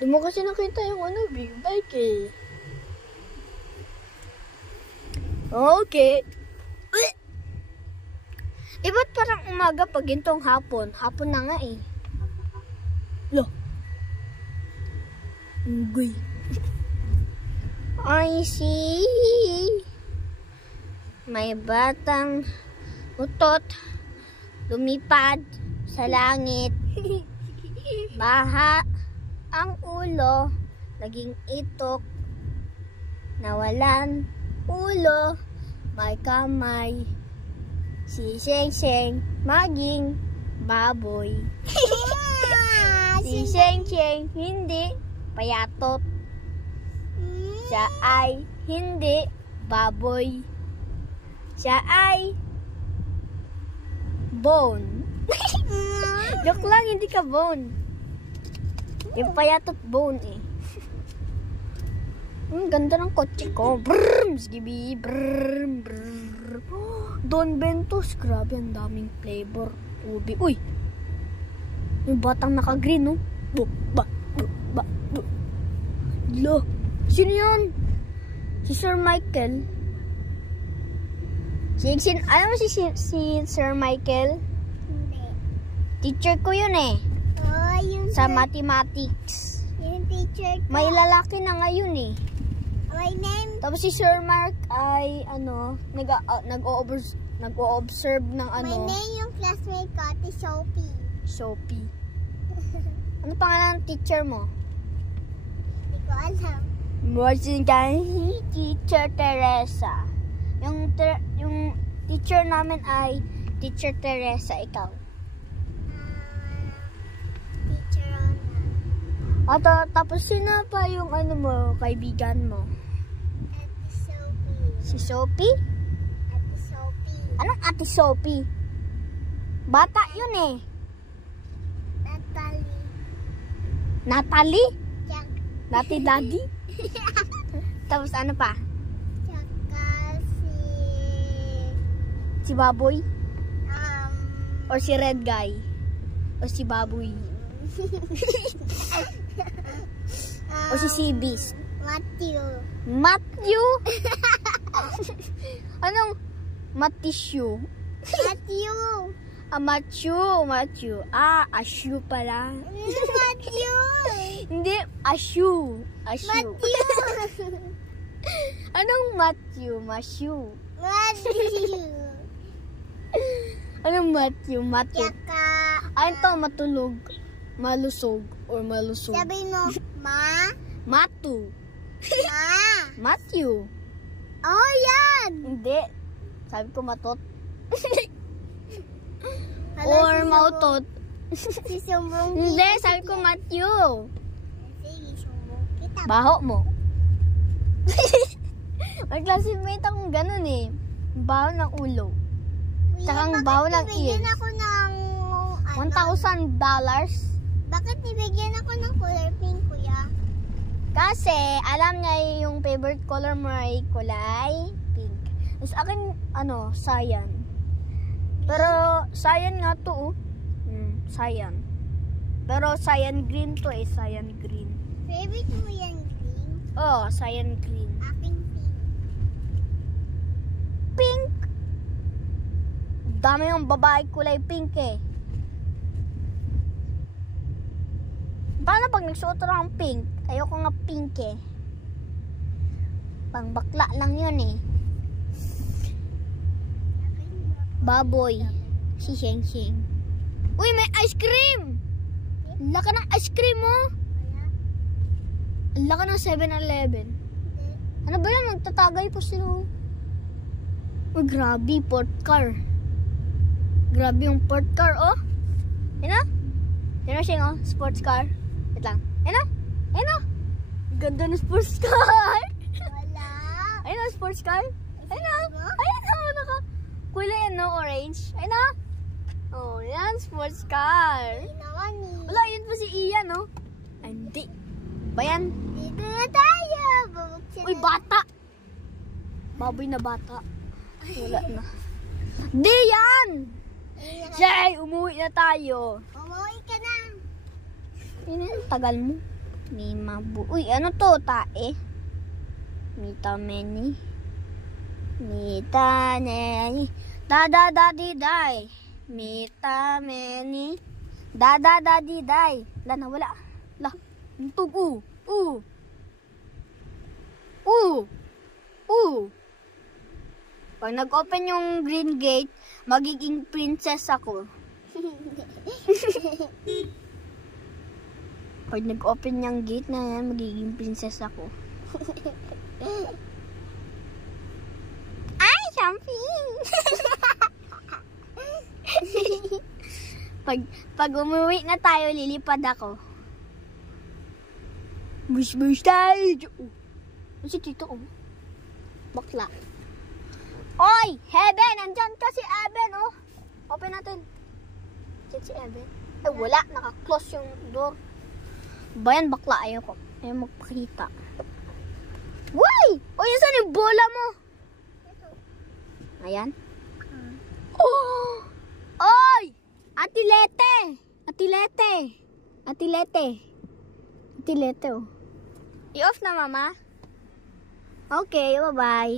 Di mo kasi nakita yung big bike eh. Okay. Ba't parang umaga pag gintong hapon? Hapon na nga eh. Lo. Unggoy. I see. May batang utot lumipad sa langit. Baha ang ulo, naging itok. Nawalan ulo, may kamay. Si Sheng Sheng maging baboy. Si Sheng Sheng hindi payatot. Siya ay hindi baboy. Siya ay bone. Joke lang, hindi ka bone. Yung payatot bone eh. Ganda ng kotse ko. Brrrr, skibi, brrrr, brrrr. Don Bentos, grabe, ang daming flavor. Ubi, uy. Yung batang naka-green, no? Lo, sino yun? Si Sir Michael. Alam mo si Sir Michael? Hindi. Teacher ko yun eh. Oh, yung sa mathematics. Yung teacher ko. May lalaki na ngayon eh. My name? Tapos si Sir Mark ay nag-o-observe ng My name yung classmate ko, Ate Sophie. Sophie. Ano pangalan ng teacher mo? Hindi ko alam. Morsin kay Teacher Teresa. Yung teacher namin ay Teacher Teresa, ikaw. Teacher Ona. Tapos sino pa yung kaibigan mo? Ate Sophie. Si Sophie? Ate Sophie. Anong Ate Sophie? Bata yun eh. Natalie. Natalie? Jack. Nati Daddy? Tapos ano pa? Tsaka Si Baboy? Or si Red Guy? O si Baboy? O si Seabeast? Matthew. Matthew? Anong Matishu? Matthew. Matthew. Ashu pala. Matthew. Hindi, Ashu. Matthew. Anong Matthew? Mashu. Matthew. Anong Matthew? Tsaka. Ito, matulog. Malusog. Or malusog. Sabi mo, Ma. Matu. Ma. Matthew. Oh, yan. Hindi. Sabi ko matot. Hala, Or si mautot. Si Sumbong. Hindi, sabi ko Matthew. Sige, Sumbong kita. Baho mo. May classmate akong ganun eh. Baho ng ulo. Tsaka ang baho ng ears. Bakit nibigyan ako ng $1,000. Bakit nibigyan ako ng color pink, kuya? Kasi, alam niya yung favorite color mo ay kulay pink. Tapos akin, cyan. Pero, cyan nga to, oh. Cyan. Pero, cyan green to eh. Cyan green. Favorite mo yan, green? Oh, cyan green. Aking pink. Pink! Dami yung babae kulay pink eh. Paano pag nagsuot ng pink? Ayoko nga pink eh. Pang bakla lang yun eh. Baboy. Si Sheng Sheng. Uy, may ice cream! Laka ng ice cream mo. Laka ng 7-Eleven. Ano ba yan? Nagtatagay pa sila. Oh, grabe, port car. Grabe yung port car, oh. Yan na? Yan na siya, oh. Sports car. Wait lang. Yan na? Yan na? Ganda ng sports car. Wala. Ayun na, sports car. Ayun na. Ayun na, kulay yan, no? Orange. Ayun na. Oh, yan, sports car. Ginawa ni. Wala, yun pa si Ian, no? Ay, hindi. Ba yan? Dito na tayo. Bubuksan Uy, na. bata. Baboy na bata. Wala na. Di yan! Jay, umuwi na tayo. Umuwi ka na. Yun, tagal mo. Uy, ano to? Tae? Mita many. Mita neni. Da-da-da-di-day. Mita many. Da-da-da-di-day. La, nawala. La, tug. Pag nag-open yung green gate, magiging princess ako. Pag nag-open yung gate na yan, magiging princess ako. Ay, something! pag umuwi na tayo, lilipad ako. Bush tayo! Si Tito, oh. Bakla. Oy! Heaven! Nandyan ka si Eben, oh. Open natin. Diyan si Eben. Eh, wala. Naka-close yung door. Bayan, bakla. Ayoko. Ayaw magpakita. Uy! Uy, saan yung bola mo? Ayan. Oh! Oy! Atilete, oh. I-off na, mama. Okay, bye-bye.